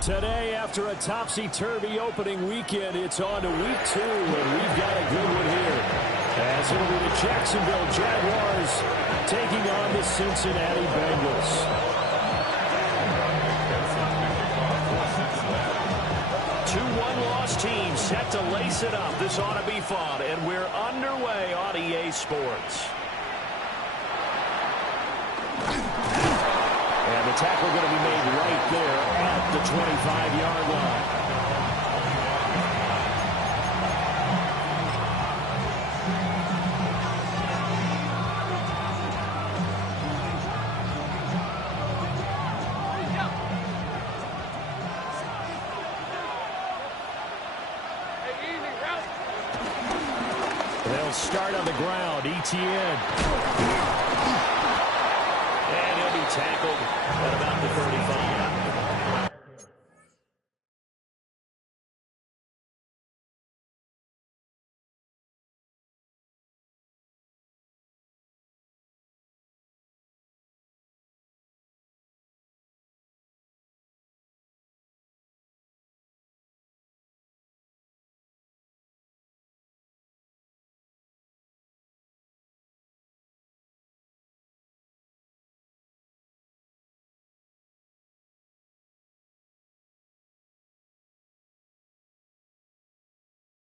Today, after a topsy-turvy opening weekend, it's on to week 2, and we've got a good one here. As it'll be the Jacksonville Jaguars taking on the Cincinnati Bengals. 2-1-loss team set to lace it up. This ought to be fun, and we're underway on EA Sports. And the tackle going to be made right there at the 25-yard line. They'll start on the ground. ETN. And he'll be tackled at about the 35.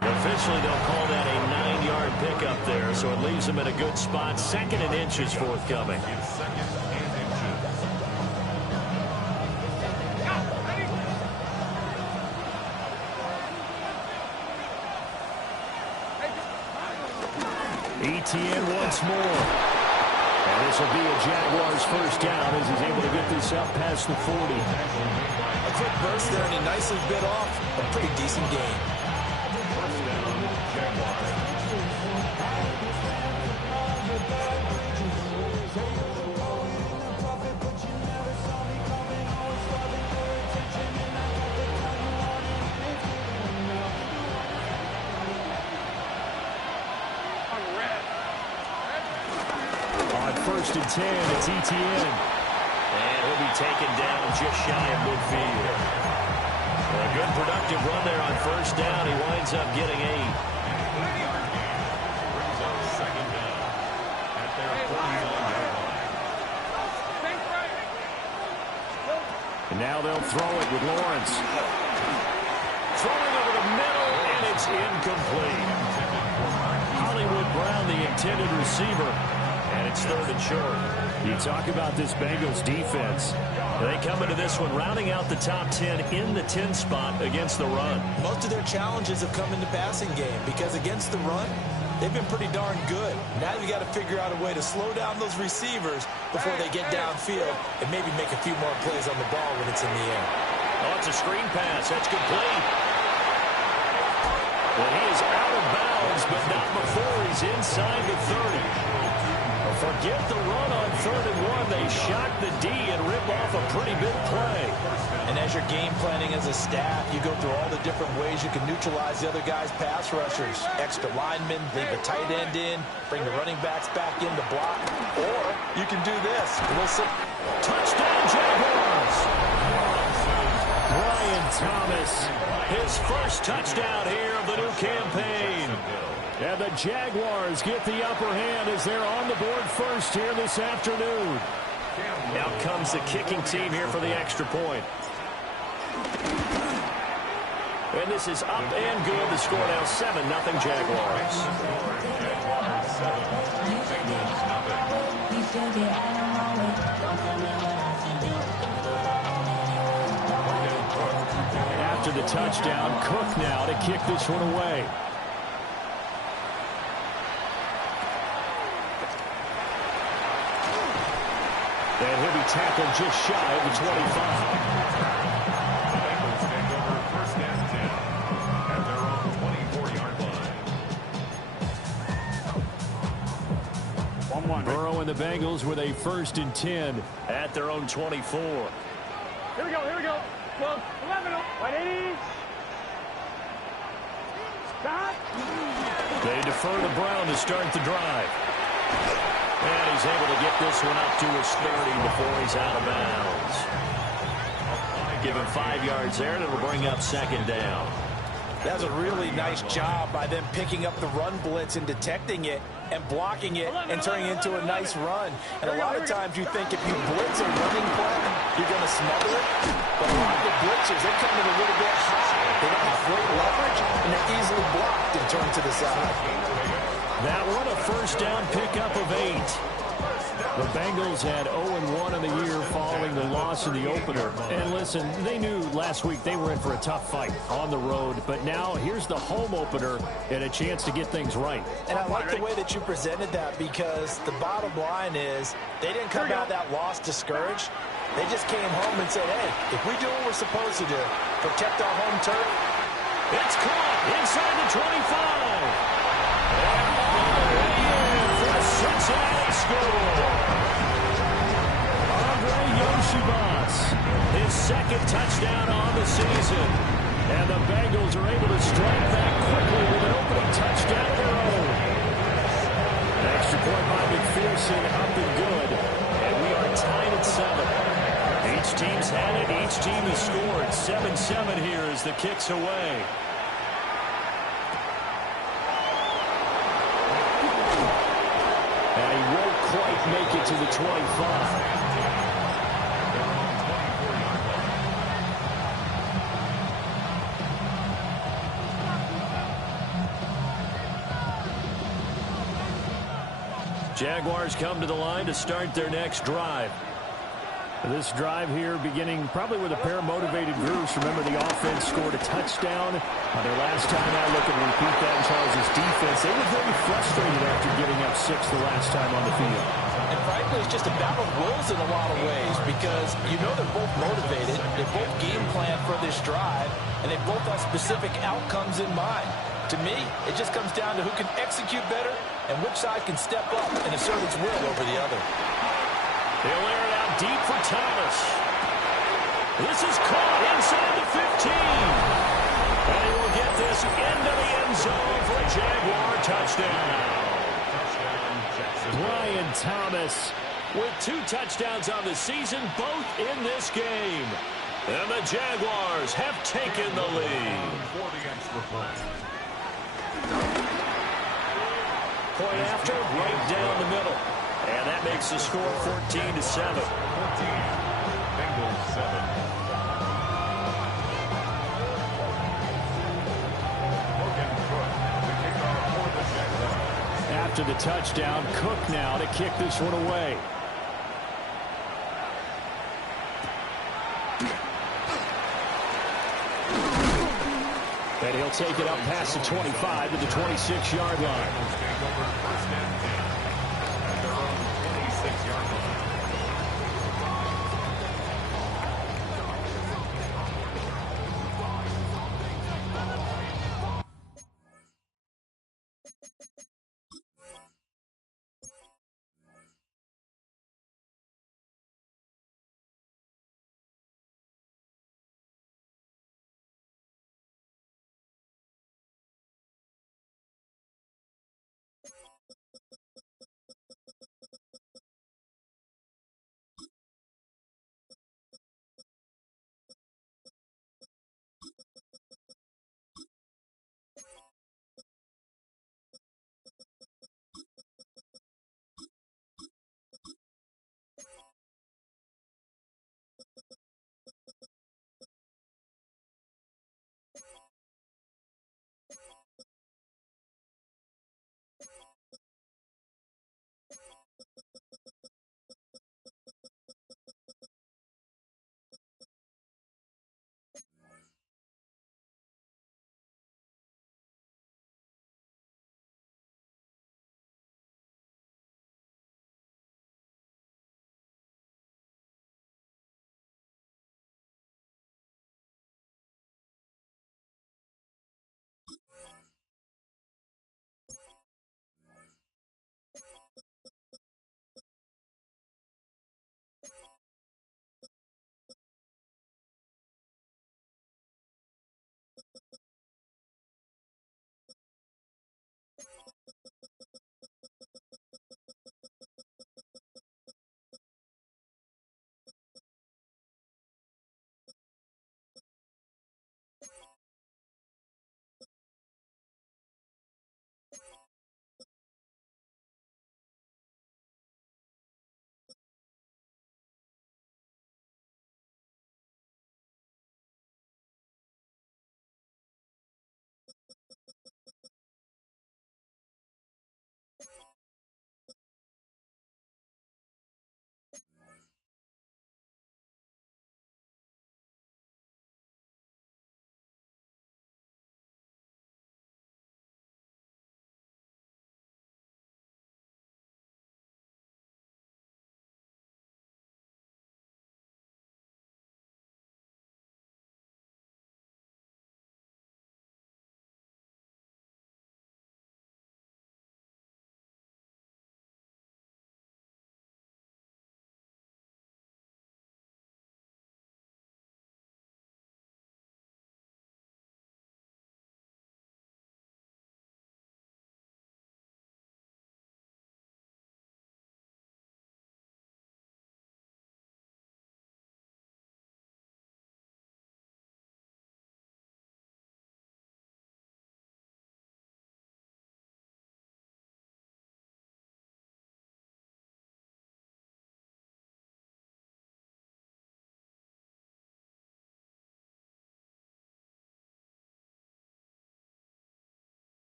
Officially, they'll call that a 9-yard pickup there, so it leaves them in a good spot. 2nd and inches forthcoming. ETN once more. And this will be a Jaguars first down as he's able to get this up past the 40. A quick burst there, and he nicely bit off a pretty decent game. On 1st and 10, it's ETN. And he'll be taken down just shy of midfield. A good productive run there on 1st down. He winds up getting 8. And now they'll throw it with Lawrence. Throwing over the middle, and it's incomplete. Hollywood Brown, the intended receiver. And it's 3rd and short. You talk about this Bengals defense. They come into this one rounding out the top 10 in the 10 spot against the run. Most of their challenges have come in the passing game because against the run, they've been pretty darn good. Now you got to figure out a way to slow down those receivers before they get downfield and maybe make a few more plays on the ball when it's in the air. Oh, it's a screen pass. That's complete. Well, he is out of bounds, but not before he's inside the 30. Forget the run on 3rd and 1. They shock the D and rip off a pretty big play. And as you're game planning as a staff, you go through all the different ways you can neutralize the other guy's pass rushers. Extra linemen, leave a tight end in, bring the running backs back in to block. Or you can do this. Touchdown, Jaguars! Brian Thomas, his first touchdown here of the new campaign. And the Jaguars get the upper hand as they're on the board first here this afternoon. Out comes the kicking team here for the extra point. And this is up and good. The score now 7-0 Jaguars. After the touchdown, Cook now to kick this one away. And he'll be tackled just shy of the 25. Bengals take over 1st and 10 at their own 24-yard line. Burrow and the Bengals with a 1st and 10 at their own 24. Here we go, here we go. Well, 11, 180. Stop. They defer to Brown to start the drive. And he's able to get this one up to his 30 before he's out of bounds. give him 5 yards there, and it'll bring up second down. That's a really nice job by them picking up the run blitz and detecting it and blocking it and turning it into a nice run. And a lot of times you think if you blitz a running play, you're going to smother it. But a lot of the blitzers, they come in a little bit high. They don't have great leverage, and they're easily blocked and turned to the side. That one a first down pickup of 8. The Bengals had 0-1 in the year following the loss in the opener. And listen, they knew last week they were in for a tough fight on the road. But now here's the home opener and a chance to get things right. And I like the way that you presented that, because the bottom line is they didn't come out of that loss discouraged. They just came home and said, hey, if we do what we're supposed to do, protect our home turf. It's caught inside the 25. And all the way in for a Cincinnati score. His second touchdown on the season. And the Bengals are able to strike back quickly with an opening touchdown of their own. An extra point by McPherson, up and good. And we are tied at 7. Each team's had it. Each team has scored. 7-7 here as the kick's away. And he won't quite make it to the 25. Jaguars come to the line to start their next drive. This drive here beginning probably with a pair of motivated groups. Remember, the offense scored a touchdown on their last time out. Looking to repeat that in Charles' defense. They were very frustrated after giving up 6 the last time on the field. And frankly, it's just a battle of wills in a lot of ways, because you know they're both motivated. They both game plan for this drive, and they both have specific outcomes in mind. To me, it just comes down to who can execute better and which side can step up and assert its will over the other. They'll air it out deep for Thomas. This is caught inside the 15. And he will get this into the end zone for a Jaguar touchdown. Brian Thomas with 2 touchdowns on the season, both in this game. And the Jaguars have taken the lead. Point after, right down the middle. And that makes the score 14-7. 14. Bengals 7. After the touchdown, Cook now to kick this one away. And he'll take it up past the 25 to the 26-yard line.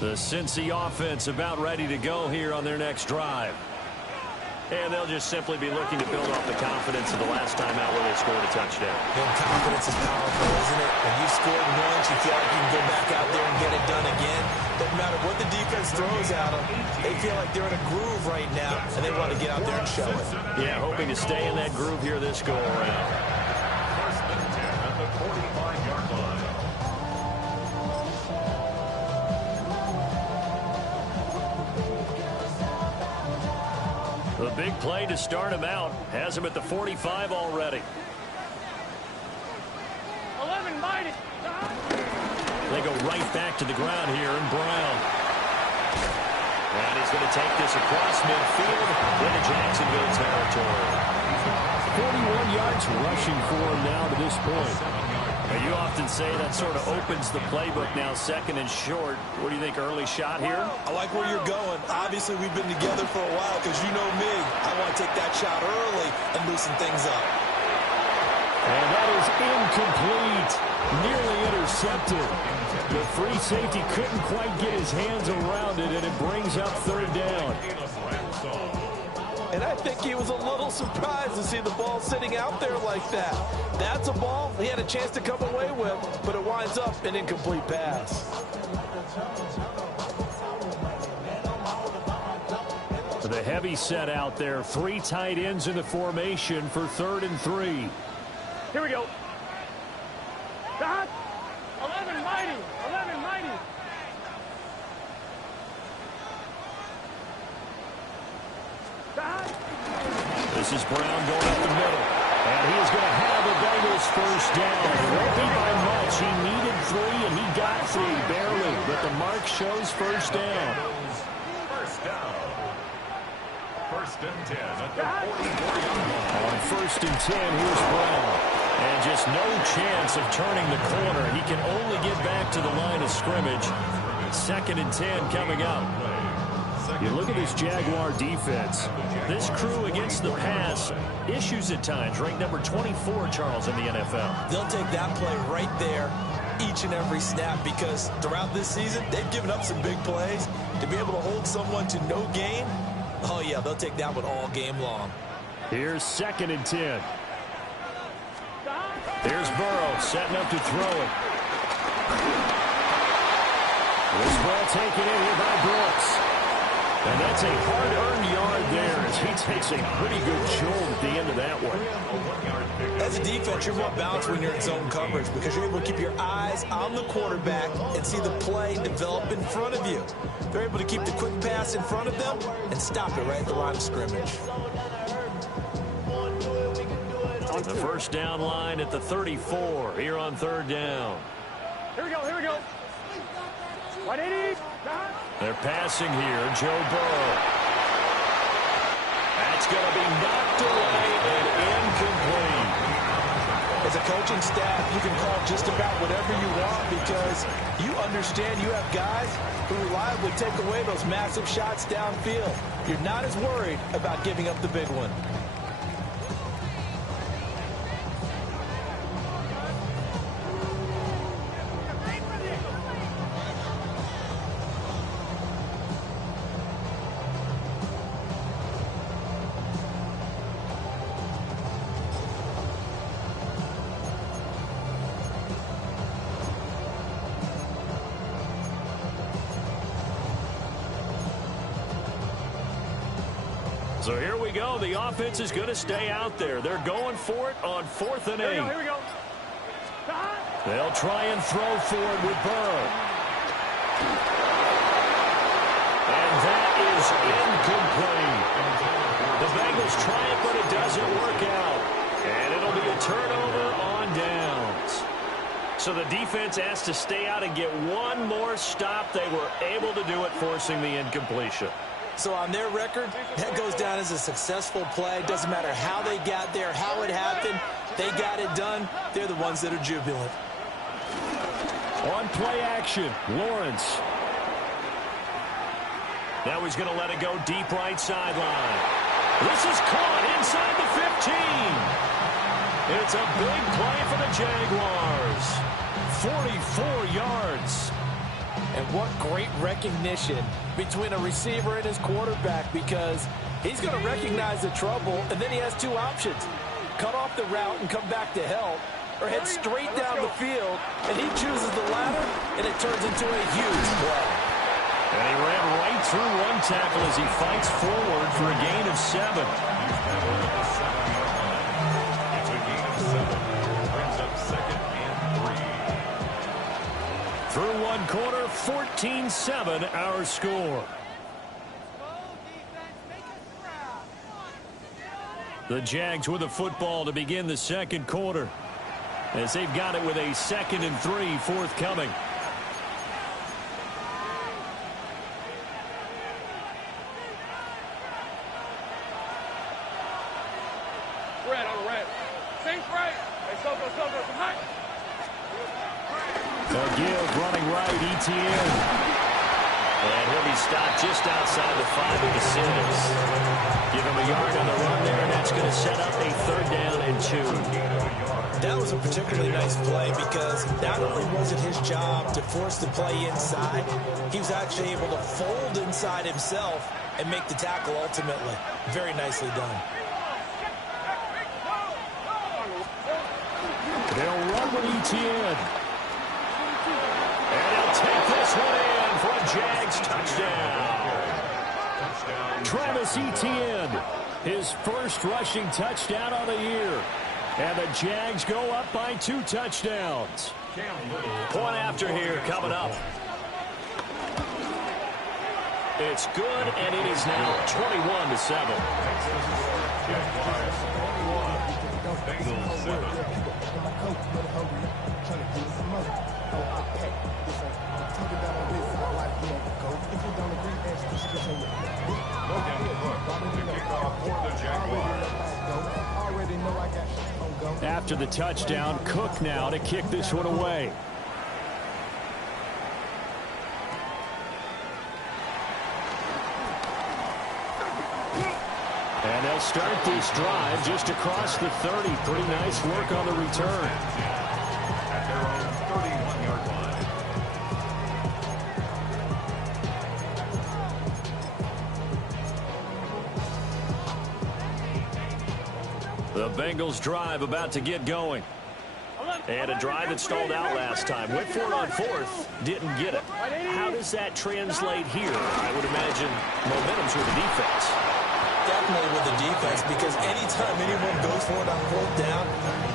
The Cincy offense about ready to go here on their next drive. And they'll just simply be looking to build off the confidence of the last time out where they scored a touchdown. And confidence is powerful, isn't it? When you scored once, you feel like you can go back out there and get it done again. Doesn't matter what the defense throws at them. They feel like they're in a groove right now, and they want to get out there and show it. Yeah, hoping to stay in that groove here this go-around. First and 10 at the 45-yard line. The big play to start him out has him at the 45 already. 11 mighty. They go right back to the ground here, and Brown. And he's going to take this across midfield into Jacksonville territory. 41 yards rushing for him now to this point. Now, you often say that sort of opens the playbook now, second and short. What do you think, early shot here? I like where you're going. Obviously, we've been together for a while because you know me. I want to take that shot early and loosen things up. And that is incomplete. Nearly intercepted. The free safety couldn't quite get his hands around it, and it brings up third down. And I think he was a little surprised to see the ball sitting out there like that. That's a ball he had a chance to come away with, but it winds up an incomplete pass. The heavy set out there. 3 tight ends in the formation for 3rd and 3. Here we go. Dot. 11 mighty. 11 mighty. Dot. This is Brown going up the middle. And he is going to have the Bengals first down. It won't be by much. He needed 3, and he got 3, barely. But the mark shows first down. First down. First and 10 at the 44-yard line. On 1st and 10, here's Brown. And just no chance of turning the corner. He can only get back to the line of scrimmage. 2nd and 10 coming up. You look at this Jaguar defense. This crew against the pass, issues at times. Ranked number 24, Charles, in the NFL. They'll take that play right there each and every snap because throughout this season, they've given up some big plays. To be able to hold someone to no gain, oh, yeah, they'll take that one all game long. Here's 2nd and 10. There's Burrow setting up to throw it. This ball taken in here by Brooks. And that's a hard-earned yard there as he takes a pretty good jolt at the end of that one. As a defense, you're more balanced when you're in zone coverage because you're able to keep your eyes on the quarterback and see the play develop in front of you. They're able to keep the quick pass in front of them and stop it right at the line of scrimmage. The first down line at the 34 here on 3rd down. Here we go. Here we go. 180. Dot. They're passing here, Joe Burrow. That's going to be knocked away and incomplete. As a coaching staff, you can call just about whatever you want because you understand you have guys who reliably take away those massive shots downfield. You're not as worried about giving up the big one. So here we go. The offense is going to stay out there. They're going for it on 4th and 8. Here we go. Dot. They'll try and throw for it with Burrow. And that is incomplete. The Bengals try it, but it doesn't work out. And it'll be a turnover on downs. So the defense has to stay out and get one more stop. They were able to do it, forcing the incompletion. So on their record, that goes down as a successful play. Doesn't matter how they got there, how it happened. They got it done. They're the ones that are jubilant. On play action, Lawrence. Now he's going to let it go deep right sideline. This is caught inside the 15. It's a big play for the Jaguars. 44 yards. And what great recognition between a receiver and his quarterback, because he's going to recognize the trouble, and then he has two options. Cut off the route and come back to help, or head straight down the field, and he chooses the latter, and it turns into a huge play. And he ran right through one tackle as he fights forward for a gain of 7. It's a gain of 7. Brings up 2nd and 3. Through one quarter, 14-7 our score. The Jags with the football to begin the second quarter, as they've got it with a 2nd and 3 forthcoming. Red on red. Sink right. Hey, Soko, come high. The give running right, ETN. And he'll be stopped just outside the 5 of the 6. Give him a yard on the run there, and that's going to set up a 3rd down and 2. That was a particularly nice play because not only was it his job to force the play inside, he was actually able to fold inside himself and make the tackle ultimately. Very nicely done. They'll run with ETN. And he'll take this one in for a Jags touchdown. Travis Etienne, his first rushing touchdown of the year. And the Jags go up by 2 touchdowns. Point after here coming up. It's good, and it is now 21-7. After the touchdown, Cook now to kick this one away. And they'll start this drive just across the 30. Pretty nice work on the return. At their own 31-yard line. The Bengals drive about to get going. And a drive that stalled out last time. Went for it on 4th, didn't get it. How does that translate here? I would imagine momentum's with the defense. Definitely with the defense, because anytime anyone goes for it on 4th down,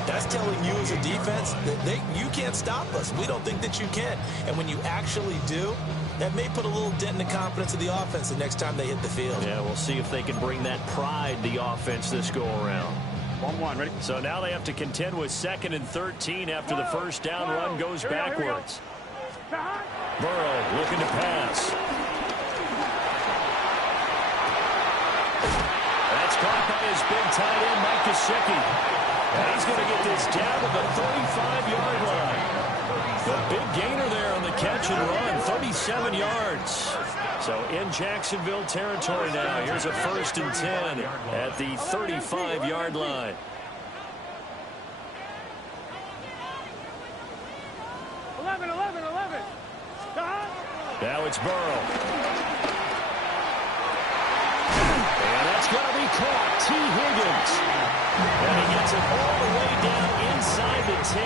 that's telling you as a defense that you can't stop us. We don't think that you can. And when you actually do, that may put a little dent in the confidence of the offense the next time they hit the field. Yeah, we'll see if they can bring that pride to the offense this go-around. 1-1, ready? So now they have to contend with 2nd and 13 after the first down run goes backwards. Burrow looking to pass. That's caught by his big tight end, Mike Gesicki. And he's going to get this down to the 35-yard line. The big gainer there on the catch and run, 37 yards. So in Jacksonville territory now. Here's a 1st and 10 at the 35-yard line. 11. Now it's Burrow. And that's going to be caught. T. Higgins. And he gets it all the way down inside the 10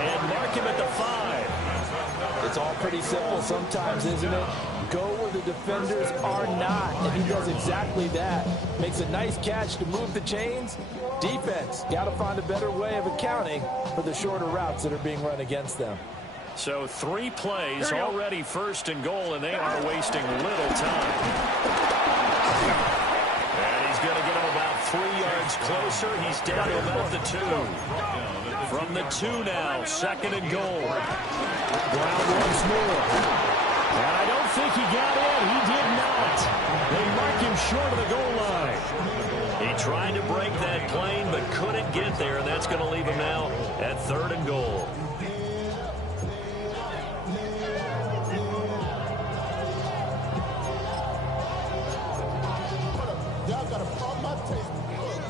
and mark him at the 5. It's all pretty simple sometimes, isn't it? Go where the defenders are not, and he does exactly that. Makes a nice catch to move the chains. Defense, got to find a better way of accounting for the shorter routes that are being run against them. So 3 plays already 1st and goal, and they are wasting little time. And he's going to get him about 3 yards closer. He's down to about the 2. From the 2 now, 2nd and goal. Brown once more. And I don't think he got in. He did not. They mark him short of the goal line. He tried to break that plane but couldn't get there, and that's going to leave him now at 3rd and goal.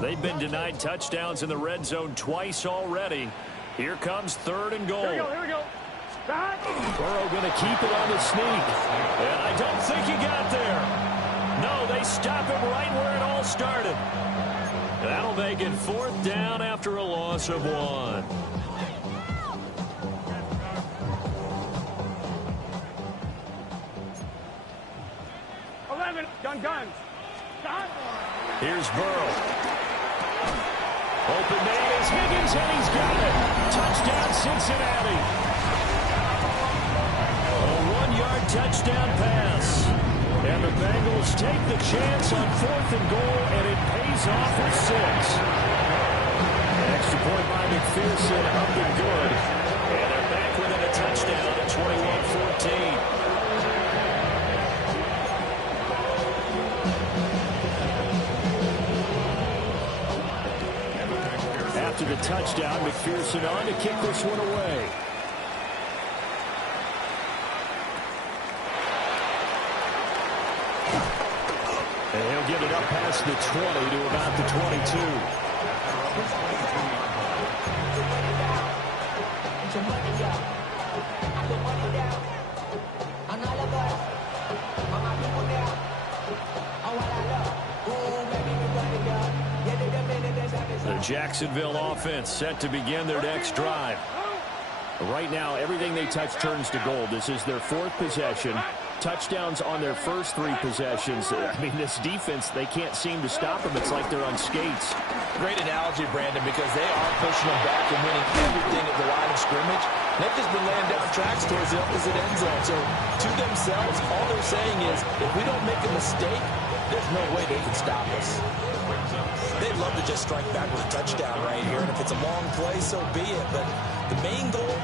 They've been denied touchdowns in the red zone twice already. Here comes 3rd and goal. Here we go. Burrow going to keep it on the sneak. And I don't think he got there. No, they stop him right where it all started. That'll make it 4th down after a loss of 1. Guns. Here's Burrow. Open man is Higgins, and he's got it. Touchdown, Cincinnati. A 1-yard touchdown pass. And the Bengals take the chance on 4th and goal, and it pays off with 6. An extra point by McPherson, up and good. And they're back within a touchdown at 21-14. After the touchdown, McPherson on to kick this one away. And he'll get it up past the 20 to about the 22. The Jacksonville offense set to begin their next drive. Right now, everything they touch turns to gold. This is their 4th possession. Touchdowns on their first 3 possessions. I mean, this defense, they can't seem to stop them. It's like they're on skates. Great analogy, Brandon, because they are pushing them back and winning everything at the line of scrimmage. They've just been laying down tracks towards the opposite end zone. So, to themselves, all they're saying is, if we don't make a mistake, there's no way they can stop us. They'd love to just strike back with a touchdown right here, and if it's a long play, so be it. But the main goal,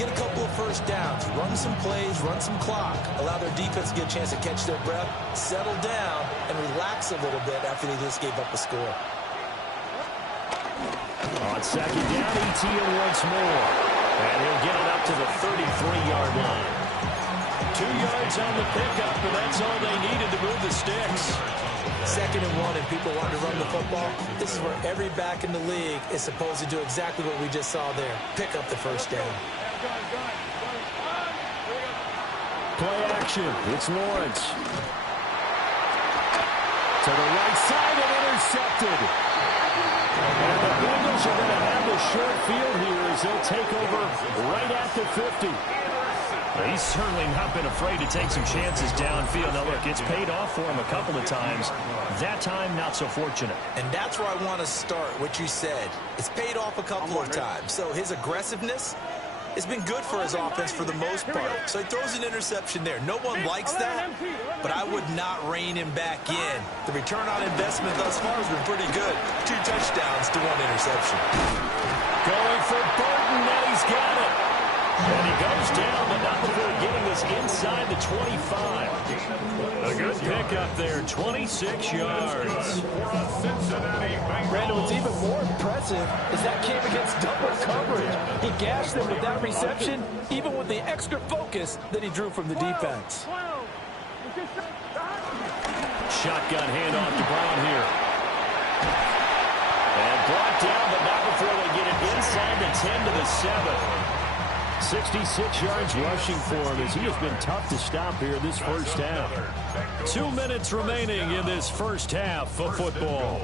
get a couple of first downs, run some plays, run some clock, allow their defense to get a chance to catch their breath, settle down, and relax a little bit after they just gave up a score. On 2nd down, ETN once more. And he'll get it up to the 33-yard line. 2 yards on the pickup, and that's all they needed to move the sticks. 2nd and 1, and people want to run the football. This is where every back in the league is supposed to do exactly what we just saw there. Pick up the first down. Play action. It's Lawrence. To the right side and intercepted. And the Bengals are going to have the short field here as they'll take over right at the 50. He's certainly not been afraid to take some chances downfield. Now, look, it's paid off for him a couple of times. That time, not so fortunate. And that's where I want to start, what you said. It's paid off a couple of times. So his aggressiveness has been good for his offense for the most part. So he throws an interception there. No one likes that, but I would not rein him back in. The return on investment thus far has been pretty good. 2 touchdowns to 1 interception. Going for Burton, and he's got it. And he goes down, but not before getting this inside the 25. A good pickup there, 26 yards. Brandon, what's even more impressive is that came against double coverage. He gashed them with that reception, even with the extra focus that he drew from the defense. Shotgun handoff to Brown here. And brought down, but not before they get it inside the 10 to the 7. 66 yards rushing for him as he has been tough to stop here this first half. 2 minutes remaining in this first half of football.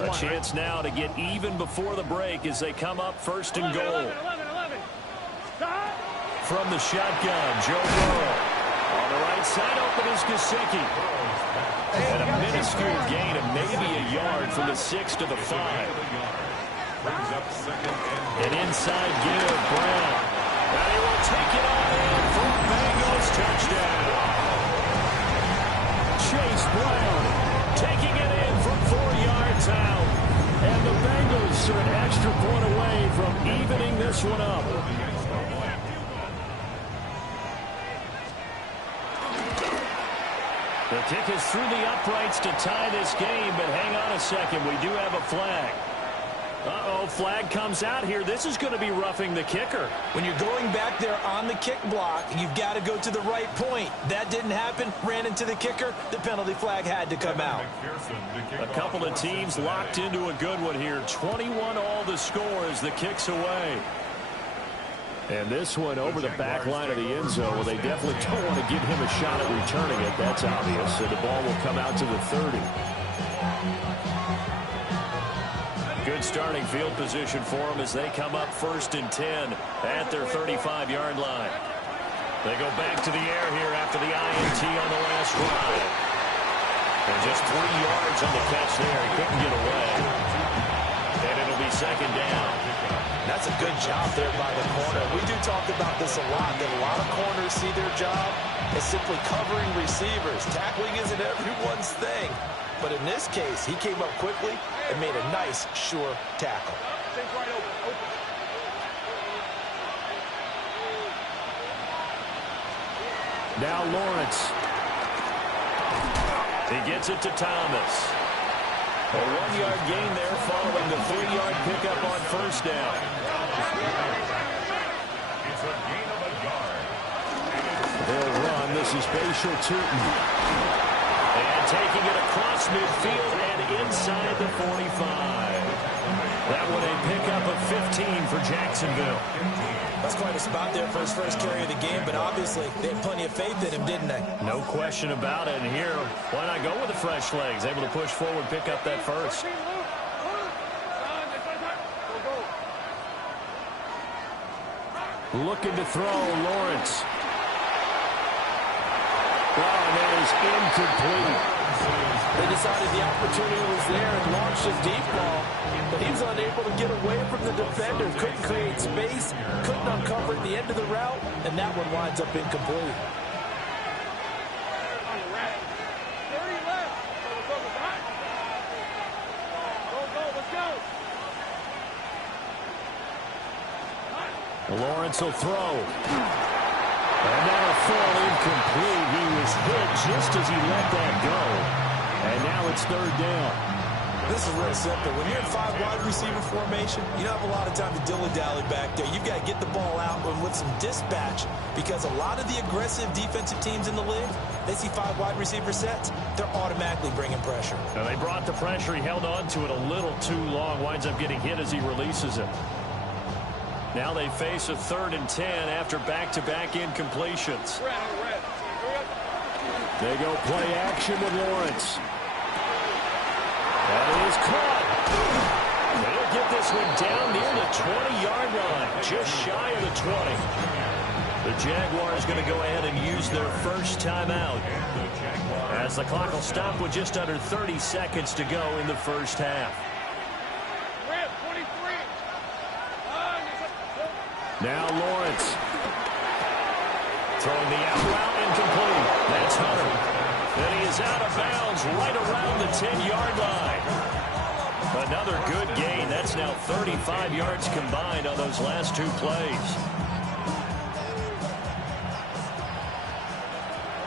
A chance now to get even before the break as they come up 1st and goal. From the shotgun, Joe Burrow. On the right side, open is Gesicki. And a minuscule gain of maybe a yard from the 6 to the 5. An inside give, Brown. And he will take it on in for a Bengals touchdown. Chase Brown taking it in from 4 yards out. And the Bengals are an extra point away from evening this one up. The kick is through the uprights to tie this game, but hang on a second. We do have a flag. Uh-oh, flag comes out here. This is going to be roughing the kicker. When you're going back there on the kick block, you've got to go to the right point. That didn't happen. Ran into the kicker. The penalty flag had to come out. A couple of teams locked into a good one here. 21 all the score as the kick's away. And this one over the back line of the end zone. Well, they definitely don't want to give him a shot at returning it. That's obvious. And the ball will come out to the 30. Good starting field position for them as they come up 1st and 10 at their 35-yard line. They go back to the air here after the INT on the last drive. And just 3 yards on the catch there. He couldn't get away. And it'll be 2nd down. That's a good job there by the corner. We do talk about this a lot, that a lot of corners see their job as simply covering receivers. Tackling isn't everyone's thing. But in this case, he came up quickly and made a nice, sure tackle. Now Lawrence. He gets it to Thomas. A 1-yard gain there following the 3-yard pickup on 1st down. It's a gain of a yard. They'll run. This is Bashal Tootin. And taking it across midfield and inside the 45. That one a pickup of 15 for Jacksonville. That's quite a spot there for his first carry of the game, but obviously they had plenty of faith in him, didn't they? No question about it. And here, why not go with the fresh legs? Able to push forward, pick up that first. Looking to throw, Lawrence. Wow, that is incomplete. They decided the opportunity was there and launched a deep ball, but he was unable to get away from the defender. Couldn't create space, couldn't uncover at the end of the route, and that one winds up incomplete. Lawrence will throw. And that'll fall incomplete. He was hit just as he let that go. And now it's 3rd down. This is real simple. When you're in 5 wide receiver formation, you don't have a lot of time to dilly-dally back there. You've got to get the ball out and with some dispatch, because a lot of the aggressive defensive teams in the league, they see 5 wide receiver sets, they're automatically bringing pressure. Now they brought the pressure. He held on to it a little too long. Winds up getting hit as he releases it. Now they face a 3rd and 10 after back-to-back incompletions. They go play action with Lawrence. That is caught. They'll get this one down near the 20-yard line, just shy of the 20. The Jaguars going to go ahead and use their first timeout as the clock will stop with just under 30 seconds to go in the first half. Now Lawrence. Throwing the out route incomplete. That's Hunter. Then he is out of bounds right around the 10-yard line. Another good gain. That's now 35 yards combined on those last 2 plays.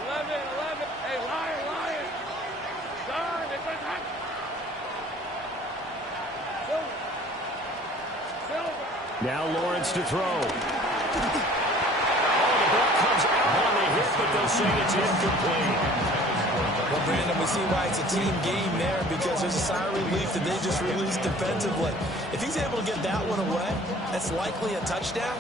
11. Hey, Lion. Don, it's a Now Lawrence to throw. Oh, the ball comes out on the hit, but they'll say it's incomplete. Well, Brandon, we see why it's a team game there, because there's a sigh of relief that they just released defensively. If he's able to get that one away, that's likely a touchdown.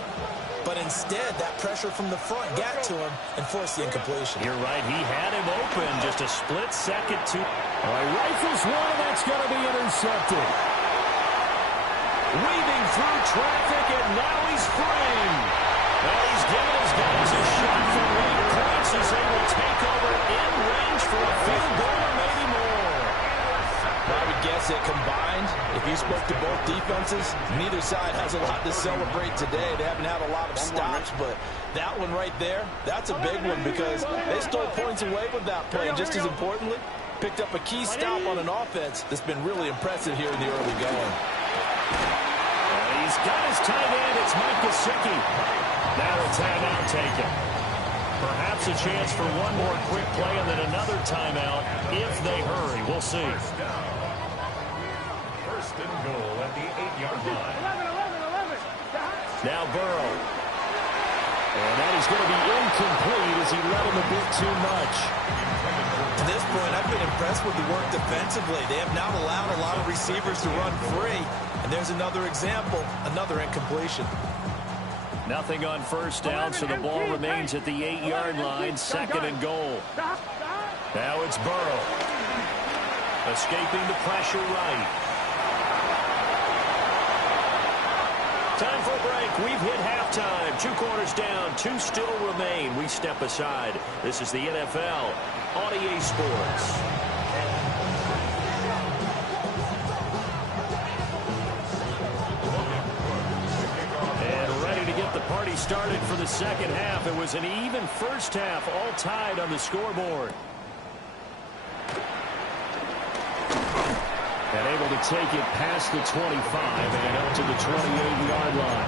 But instead, that pressure from the front got to him and forced the incompletion. You're right. He had him open. Just a split second to... All right, rifles one, and that's going to be intercepted. Weaving through traffic, and now he's free. Well, he's giving his guys a shot for 8 points as they will take over in range for a field goal or maybe more. I would guess that combined, if you spoke to both defenses, neither side has a lot to celebrate today. They haven't had a lot of stops, but that one right there, that's a big one because they stole points away with that play. Just as importantly, picked up a key stop on an offense that's been really impressive here in the early going. He's got his tight end. It's Mike Gesicki. Now a timeout taken. Perhaps a chance for one more quick play and then another timeout if they hurry. We'll see. First and goal at the 8-yard line. 11. Now Burrow. And that is going to be incomplete as he let him a bit too much. To this point, I've been impressed with the work defensively. They have not allowed a lot of receivers to run free. And there's another example, another incompletion. Nothing on first down, so the ball remains at the 8-yard line, 2nd and goal. Now it's Burrow. Escaping the pressure right. Time for a break. We've hit halftime. 2 quarters down, 2 still remain. We step aside. This is the NFL on EA Sports. And ready to get the party started for the second half. It was an even first half, all tied on the scoreboard. And able to take it past the 25 and up to the 28-yard line.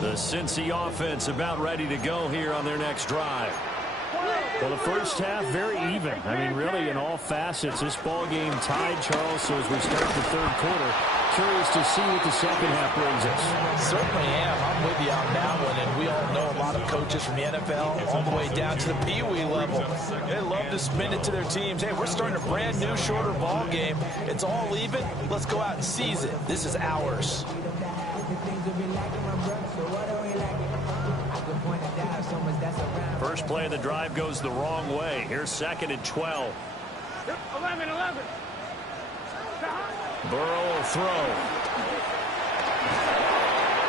The Cincy offense about ready to go here on their next drive. Well, the first half, very even. I mean, really, in all facets, this ball game tied, Charles. So as we start the third quarter, curious to see what the second half brings us. Certainly am. I'm with you on that one. And we all know a lot of coaches from the NFL all the way down to the Pee-wee level. They love to spin it to their teams. Hey, we're starting a brand new, shorter ball game. It's all even. Let's go out and seize it. This is ours. First play of the drive goes the wrong way. Here's 2nd and 12. 11. Burrow will throw.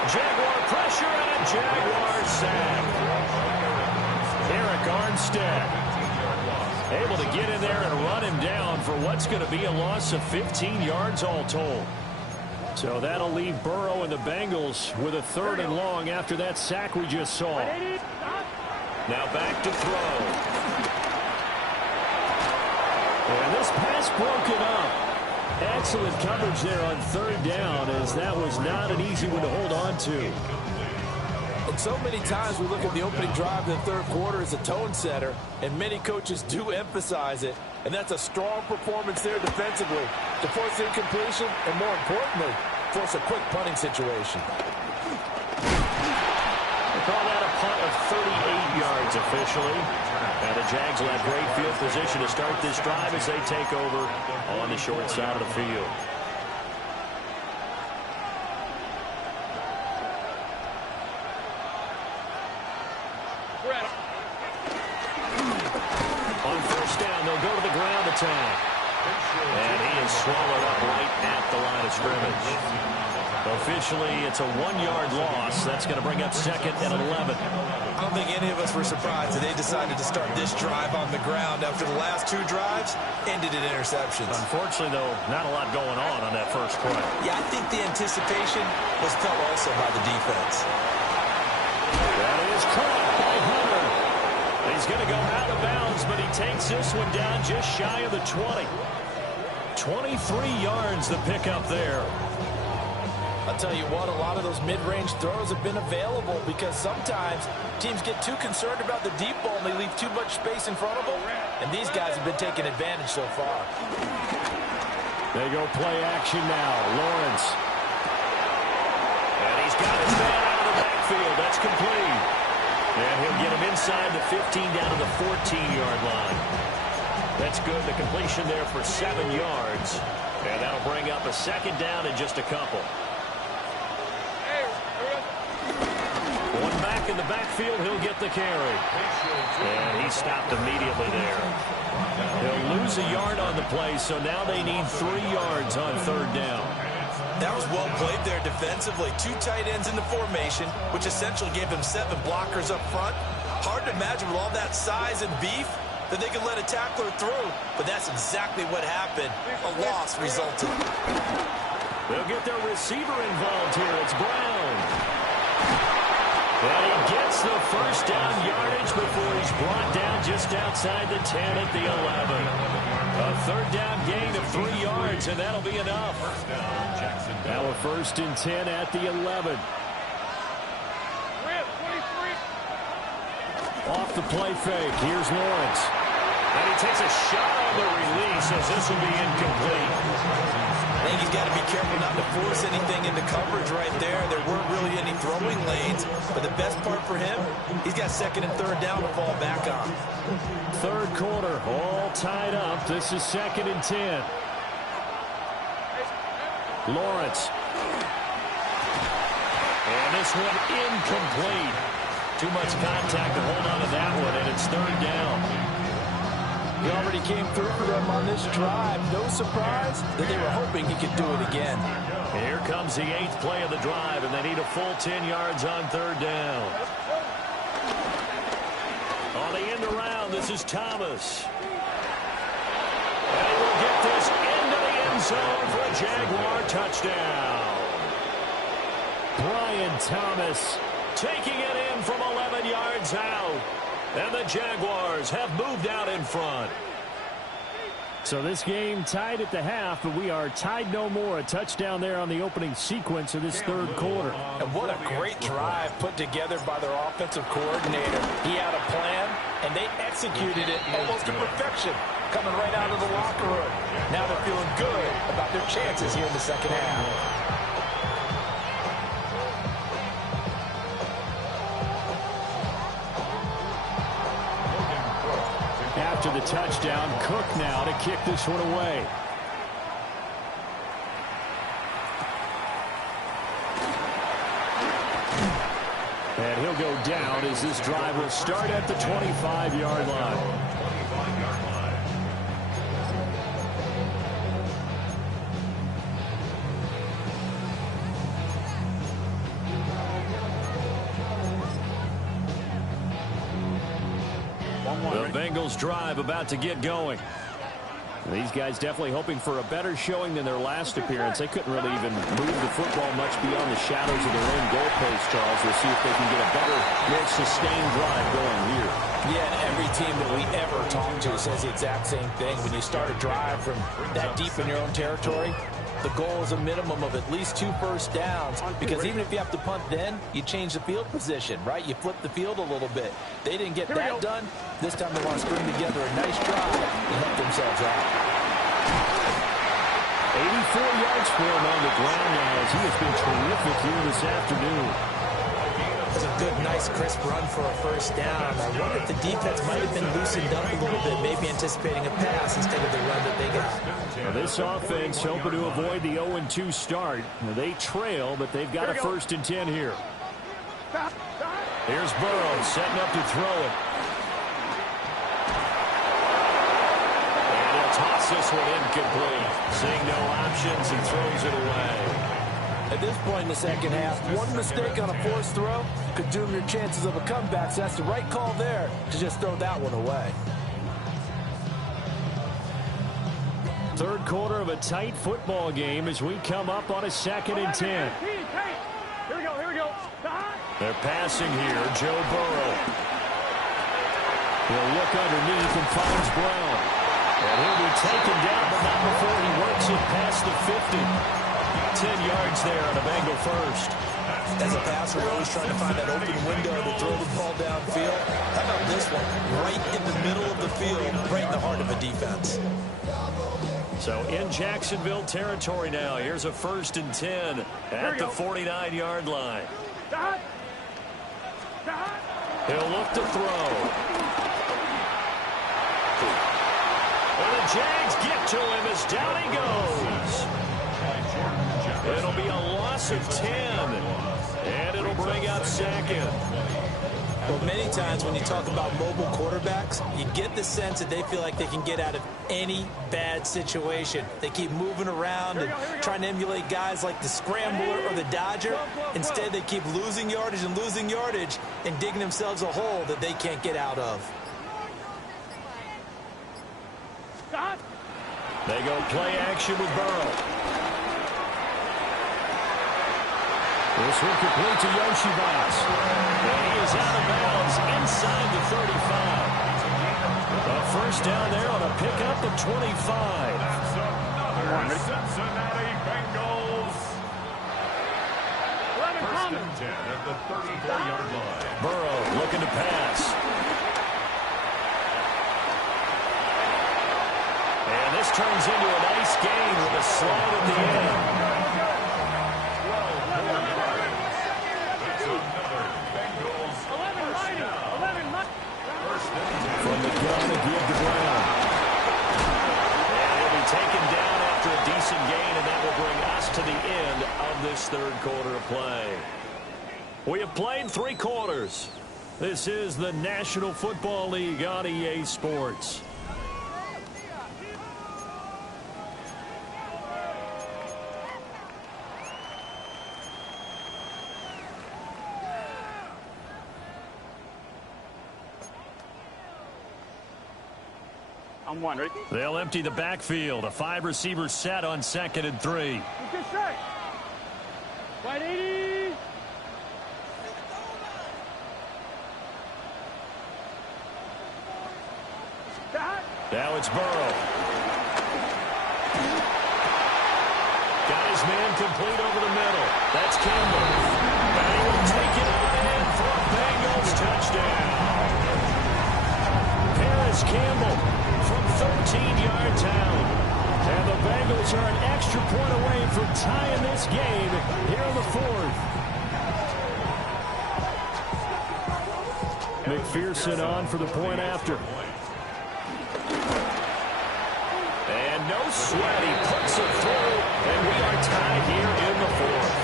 Jaguar pressure and a Jaguar sack. Eric Armstead able to get in there and run him down for what's going to be a loss of 15 yards all told. So that'll leave Burrow and the Bengals with a 3rd and long after that sack we just saw. Now back to throw. And this pass broken up. Excellent coverage there on 3rd down, as that was not an easy one to hold on to. And so many times we look at the opening drive in the third quarter as a tone setter, and many coaches do emphasize it. And that's a strong performance there defensively to force incompletion and, more importantly, force a quick punting situation. They call that a punt of 38 yards officially. Now the Jags will have great field position to start this drive as they take over on the short side of the field. On first down, they'll go to the ground attack. And he is swallowed up right at the line of scrimmage. Officially, it's a 1-yard loss. That's going to bring up 2nd and 11. I don't think any of us were surprised that they decided to start this drive on the ground after the last 2 drives ended in interceptions. Unfortunately, though, not a lot going on that first play. Yeah, I think the anticipation was felt also by the defense. That is caught by Hunter. He's going to go out of bounds, but he takes this one down just shy of the 20. 23 yards the pickup there. I'll tell you what, a lot of those mid-range throws have been available because sometimes teams get too concerned about the deep ball and they leave too much space in front of them. And these guys have been taking advantage so far. They go play action now. Lawrence. And he's got his man out of the backfield. That's complete. And he'll get him inside the 15 down to the 14-yard line. That's good. The completion there for 7 yards. And that'll bring up a 2nd down in just a couple. One back in the backfield, he'll get the carry. And he stopped immediately there. They'll lose a yard on the play, so now they need 3 yards on 3rd down. That was well played there defensively. 2 tight ends in the formation, which essentially gave them 7 blockers up front. Hard to imagine with all that size and beef that they could let a tackler through, but that's exactly what happened. A loss resulted. They'll get their receiver involved here. It's Brown. And he gets the first down yardage before he's brought down just outside the 10 at the 11. A 3rd down gain of 3 yards, and that'll be enough. Now a 1st and 10 at the 11. Off the play fake. Here's Lawrence. And he takes a shot on the release as this will be incomplete. They think he's got to be careful not to force anything into coverage right there. There weren't really any throwing lanes. But the best part for him, he's got second and third down to fall back on. Third quarter, all tied up. This is 2nd and 10. Lawrence. And this one incomplete. Too much contact to hold on to that one, and it's third down. He already came through for them on this drive. No surprise that they were hoping he could do it again. Here comes the 8th play of the drive, and they need a full 10 yards on third down. On the end around, this is Thomas. And he will get this into the end zone for a Jaguar touchdown. Brian Thomas taking it in from 11 yards out. And the Jaguars have moved out in front. So this game tied at the half, but we are tied no more. A touchdown there on the opening sequence of this third quarter. And what a great drive put together by their offensive coordinator. He had a plan, and they executed it almost to perfection, coming right out of the locker room. Now they're feeling good about their chances here in the second half. After the touchdown, Cook now to kick this one away. And he'll go down as this drive will start at the 25-yard line. The Bengals drive about to get going. These guys definitely hoping for a better showing than their last appearance. They couldn't really even move the football much beyond the shadows of their own goalpost, Charles. We'll see if they can get a better, more sustained drive going here. Yeah, and every team that we ever talk to says the exact same thing. When you start a drive from that deep in your own territory, the goal is a minimum of at least 2 first downs, because even if you have to punt then, you change the field position, right? You flip the field a little bit. They didn't get that done. This time they want to string together a nice drive and help themselves out. 84 yards for him on the ground now as he has been terrific here this afternoon. It's a good, nice, crisp run for a first down. I wonder if the defense might have been loosened up a little bit, maybe anticipating a pass instead of the run that they got. Now this offense hoping to avoid the 0-2 start. Now they trail, but they've got a 1st and 10 here. Here's Burrow setting up to throw it. And he'll toss this one incomplete. Seeing no options, he throws it away. At this point in the second half, one mistake on a forced throw could doom your chances of a comeback. So that's the right call there to just throw that one away. Third quarter of a tight football game as we come up on a 2nd and 10. Here we go. They're passing here. Joe Burrow. He'll look underneath and finds Brown. And he'll be taken down, but not before he works it past the 50. 10 yards there on a Bengal first. As a passer, you're always trying to find that open window to throw the ball downfield. How about this one? Right in the middle of the field, right in the heart of a defense. So in Jacksonville territory now. Here's a 1st and 10 at the 49-yard line. He'll look to throw. And the Jags get to him as down he goes. It'll be a loss of 10, and it'll bring up 2nd. Well, many times when you talk about mobile quarterbacks, you get the sense that they feel like they can get out of any bad situation. They keep moving around and trying to emulate guys like the Scrambler or the Dodger. Instead, they keep losing yardage and digging themselves a hole that they can't get out of. They go play action with Burrow. This one complete to Yoshibas. And he is out of bounds inside the 35. A first down there on a pickup of 25. That's another Cincinnati Bengals. 1st and 10 at the 34-yard line. Burrow looking to pass. And this turns into a nice gain with a slide at the end. From the gun to give to Brown. And he'll be taken down after a decent gain, and that will bring us to the end of this third quarter of play. We have played 3 quarters. This is the National Football League on EA Sports. I'm one, ready? They'll empty the backfield. A 5-receiver set on 2nd and 3. Good shot. Wide 80. Now it's Burrow. Got his man complete over the middle. That's Campbell. And he will take it on in for a Bengals touchdown. Paris Campbell from 13 yards out. And the Bengals are an extra point away from tying this game here in the 4th. McPherson on for the point after. And no sweat, he puts it through, and we are tied here in the 4th.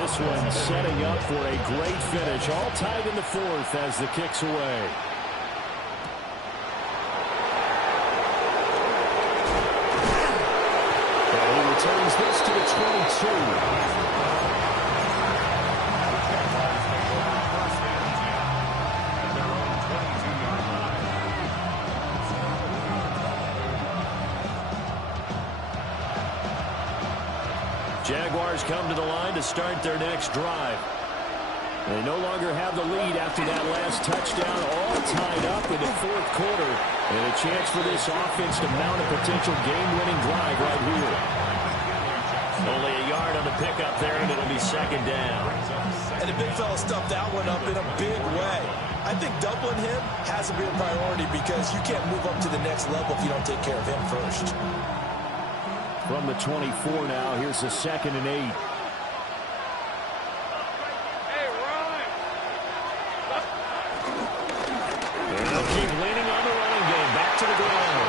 This one setting up for a great finish, all tied in the 4th as the kick's away. Turns this to the 22. Jaguars come to the line to start their next drive. They no longer have the lead after that last touchdown, all tied up in the 4th quarter. And a chance for this offense to mount a potential game-winning drive right here. Only a yard on the pickup there, and it'll be 2nd down. And the big fella stuffed that one up in a big way. I think doubling him has to be a priority because you can't move up to the next level if you don't take care of him first. From the 24 now, here's the 2nd and 8. And they'll keep leaning on the running game. Back to the ground.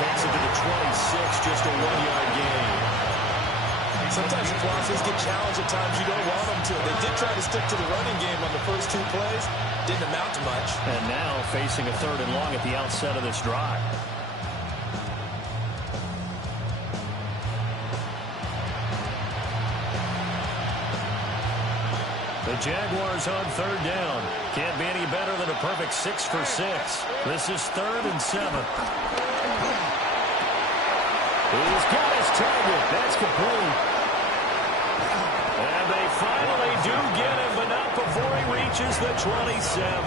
Takes it to the 26, just a 1-yard gain. Sometimes your philosophies get challenged at times you don't want them to. They did try to stick to the running game on the first 2 plays. Didn't amount to much. And now facing a 3rd and long at the outset of this drive. The Jaguars on 3rd down. Can't be any better than a perfect 6 for 6. This is 3rd and 7. He's got his target. That's complete. And they finally do get him, but not before he reaches the 27.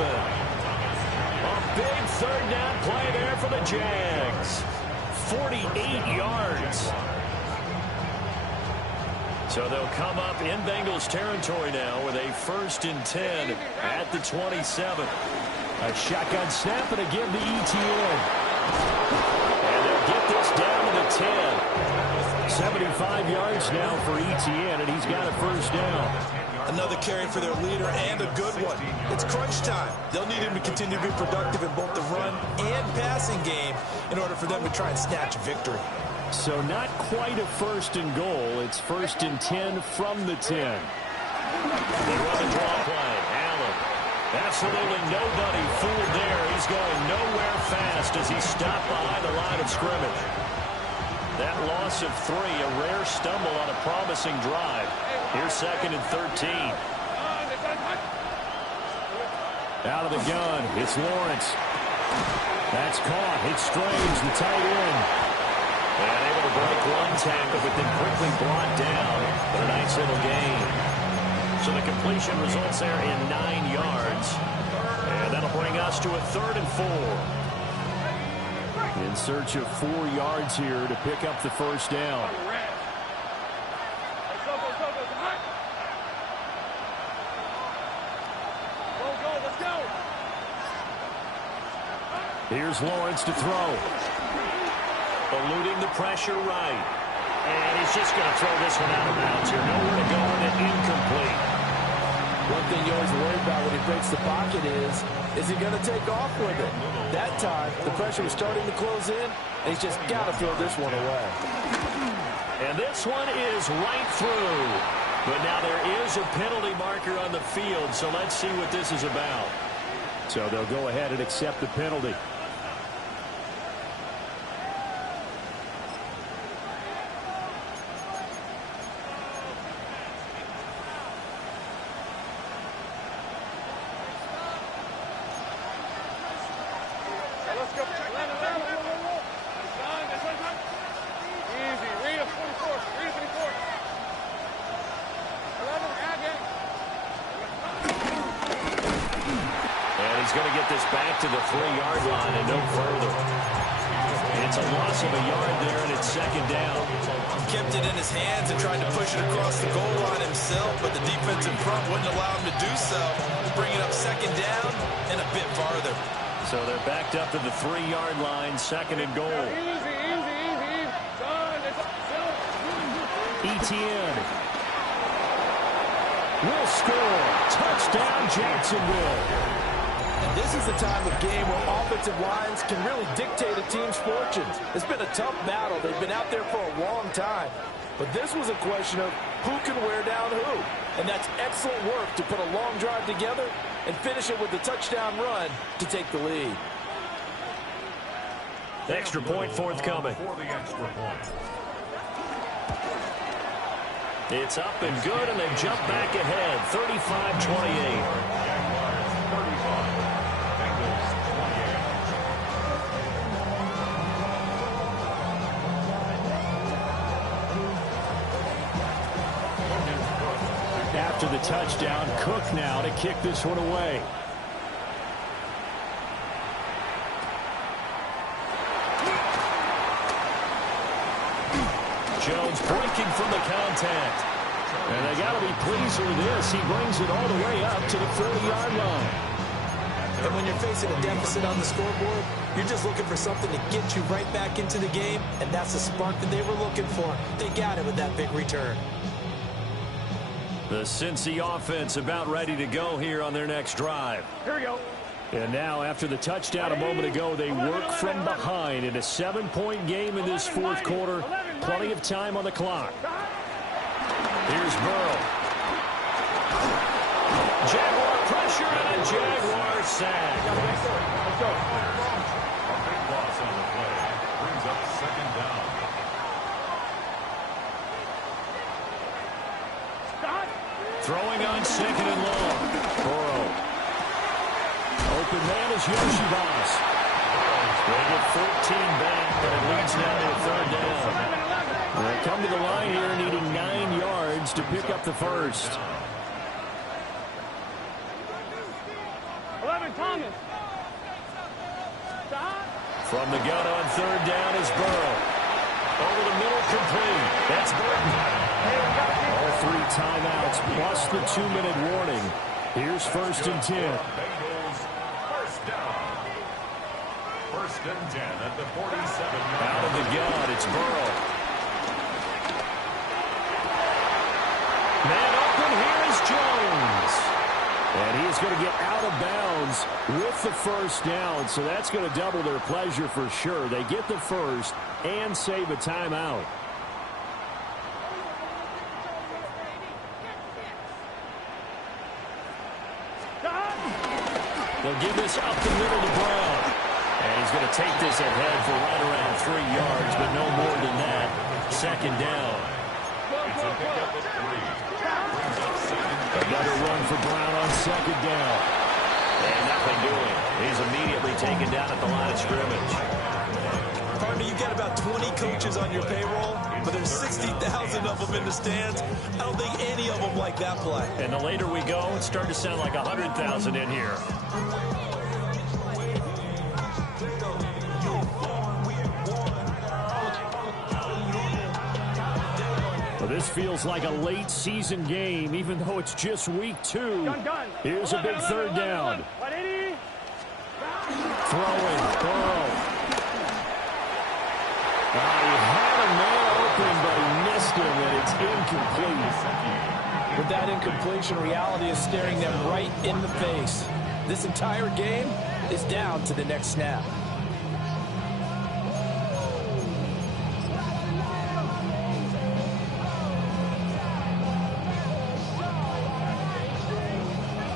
A big 3rd down play there for the Jags. 48 yards. So they'll come up in Bengals territory now with a 1st and 10 at the 27. A shotgun snap and a give to ETN. And they'll get this down to the 10. 75 yards now for ETN, and he's got a 1st down. Another carry for their leader and a good one. It's crunch time. They'll need him to continue to be productive in both the run and passing game in order for them to try and snatch a victory. So not quite a 1st and goal. It's 1st and 10 from the 10. They run the draw play. Allen. Absolutely nobody fooled there. He's going nowhere fast as he stopped behind the line of scrimmage. That loss of 3, a rare stumble on a promising drive. Here's 2nd and 13. Out of the gun, it's Lawrence. That's caught. It's Strange, the tight end. And able to break one tackle, but then quickly brought down. But a nice little gain. So the completion results there in 9 yards. And that'll bring us to a 3rd and 4. In search of 4 yards here to pick up the 1st down. Here's Lawrence to throw. Eluding the pressure right. And he's just going to throw this one out of bounds here. Nowhere to go and an incomplete. One thing you always worry about when he breaks the pocket is he going to take off with it? That time, the pressure was starting to close in, and he's just got to throw this one away. And this one is right through. But now there is a penalty marker on the field, so let's see what this is about. So they'll go ahead and accept the penalty. He's going to get this back to the 3-yard line and no further. It's a loss of a yard there, and it's second down. Kept it in his hands and tried to push it across the goal line himself, but the defensive front wouldn't allow him to do so. Bringing up second down and a bit farther. So they're backed up to the 3-yard line, second and goal. ETN will score. Touchdown, Jacksonville. And this is the time of game where offensive lines can really dictate a team's fortunes. It's been a tough battle. They've been out there for a long time. But this was a question of who can wear down who. And that's excellent work to put a long drive together and finish it with a touchdown run to take the lead. Extra point forthcoming. For the extra point. It's up and good, and they jump back ahead, 35-28. After the touchdown, Cook now to kick this one away. Jones breaking from the contact. And they got to be pleased with this. He brings it all the way up to the 40-yard line. And when you're facing a deficit on the scoreboard, you're just looking for something to get you right back into the game, and that's the spark that they were looking for. They got it with that big return. The Cincy offense about ready to go here on their next drive. Here we go. And now, after the touchdown a moment ago, they work from behind in a 7-point game in this fourth quarter. Plenty of time on the clock. Here's Burrow. Jaguar pressure and a Jaguar sack. Let's go. A big loss on the play. Brings up second down. Throwing on second and long. Burrow. Open man is Yoshibas. They get 14 back, but it leads now to a third down. They come to the line here needing 9 yards to pick up the first. 11, Thomas. From the gun on third down is Burrow. Over the middle, complete. That's Burton. All 3 timeouts plus the 2-minute warning. Here's first and 10. Bengals first down. First and 10 at the 47. Out of the gun, it's Burrow. Man open, here is Jones. And he's going to get out of bounds with the first down, so that's going to double their pleasure for sure. They get the first and save a timeout. They'll give this up the middle to Brown. And he's going to take this ahead for right around 3 yards, but no more than that. Second down. It's a pickup of 3. Brings up second down. Another run for Brown on second down. And nothing doing. He's immediately taken down at the line of scrimmage. Partner, you've got about 20 coaches on your payroll, but there's 60,000 of them in the stands. I don't think any of them like that play. And the later we go, it's starting to sound like 100,000 in here. Well, this feels like a late season game, even though it's just week 2. Here's a big third down. throwing. Burrow. He had a man open, but he missed him, and it's incomplete. With that incompletion, reality is staring them right in the face. This entire game is down to the next snap.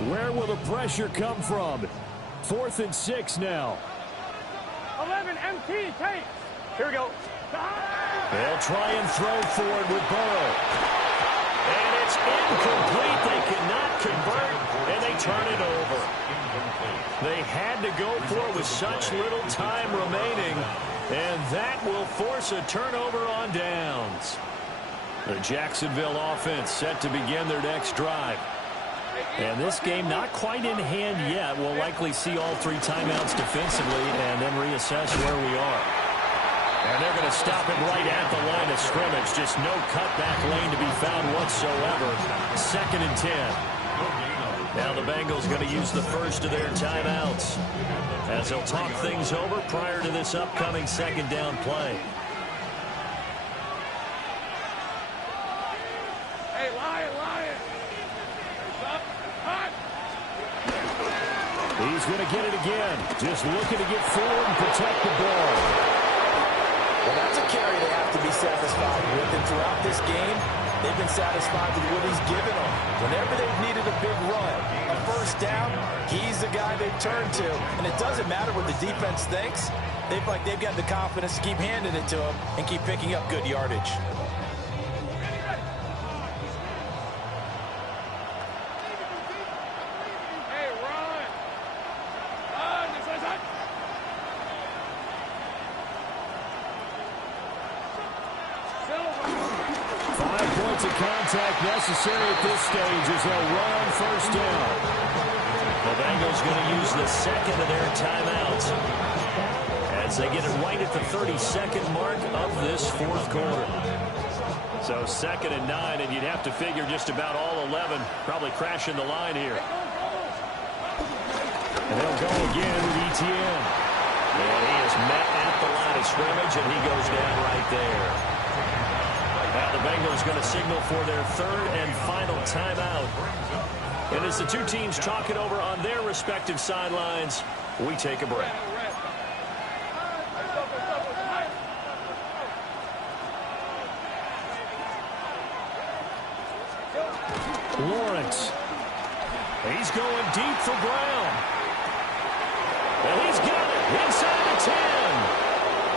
Where will the pressure come from? 4th and 6 now. 11 MT, take. Here we go. They'll try and throw forward with Burrow. And it's incomplete. They cannot convert, and they turn it over. They had to go for it with such little time remaining, and that will force a turnover on downs. The Jacksonville offense set to begin their next drive. And this game not quite in hand yet. We'll likely see all 3 timeouts defensively and then reassess where we are. And they're going to stop him right at the line of scrimmage. Just no cutback lane to be found whatsoever. 2nd and 10. Now the Bengals going to use the first of their timeouts as they'll talk things over prior to this upcoming 2nd down play. Hey, Lion. He's going to get it again. Just looking to get forward and protect the ball. Well, that's a carry they have to be satisfied with. And throughout this game, they've been satisfied with what he's given them. Whenever they've needed a big run, a first down, he's the guy they've turned to. And it doesn't matter what the defense thinks. They've got the confidence to keep handing it to him and keep picking up good yardage. Contact necessary at this stage as they'll run on first down. The Bengals going to use the 2nd of their timeouts as they get it right at the 32nd mark of this 4th quarter. So 2nd and 9, and you'd have to figure just about all 11 probably crashing the line here. And they'll go again with Etienne. And he is met at the line of scrimmage, and he goes down right there. Now the Bengals going to signal for their 3rd and final timeout. And as the 2 teams talk it over on their respective sidelines, we take a break. Lawrence. He's going deep for Brown. And he's got it inside the 10.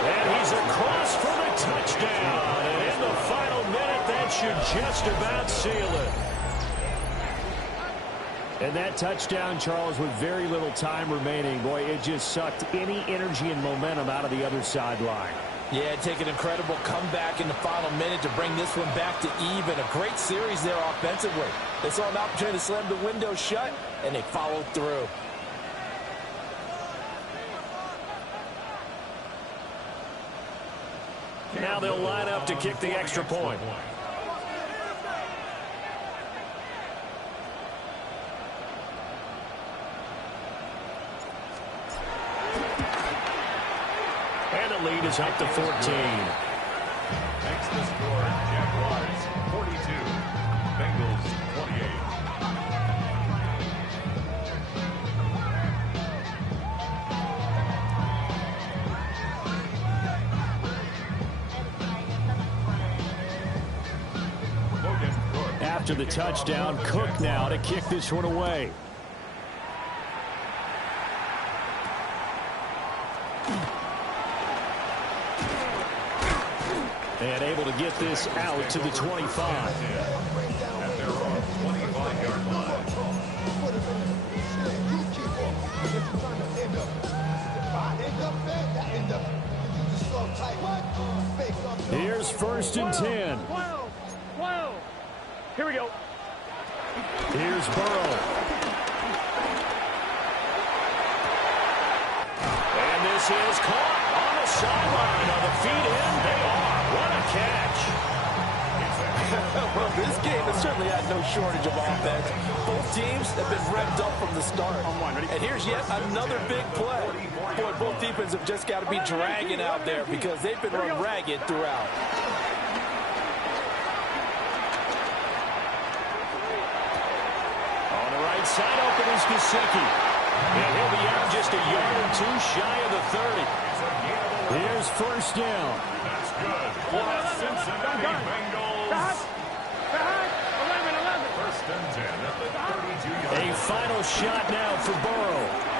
And he's across for the touchdown. And in the final minute, that should just about seal it. And that touchdown, Charles, with very little time remaining, boy, it just sucked any energy and momentum out of the other sideline. Yeah, take an incredible comeback in the final minute to bring this one back to even. A great series there offensively. They saw an opportunity to slam the window shut, and they followed through. Now they'll line up to kick the extra point. And the lead is up to 14. Next to score, Jaguars 42, Bengals 28. After the touchdown, Cook now to kick this one away. And able to get this out to the 25. At their own 25-yard line. Here's 1st and 10. 12. Here we go. Here's Burrow. And this is caught on the sideline on the feet in. They are. What a catch. Well, this game has certainly had no shortage of offense. Both teams have been revved up from the start. And here's yet another big play. Boy, both defenses have just got to be dragging out there because they've been run ragged throughout. On the right side, open is Gesicki. And he'll be out just a yard or two shy of the 30. Here's first down. That's good for the Cincinnati Bengals. 11. First and 10 at the 32-yard line. A final shot now for Burrow.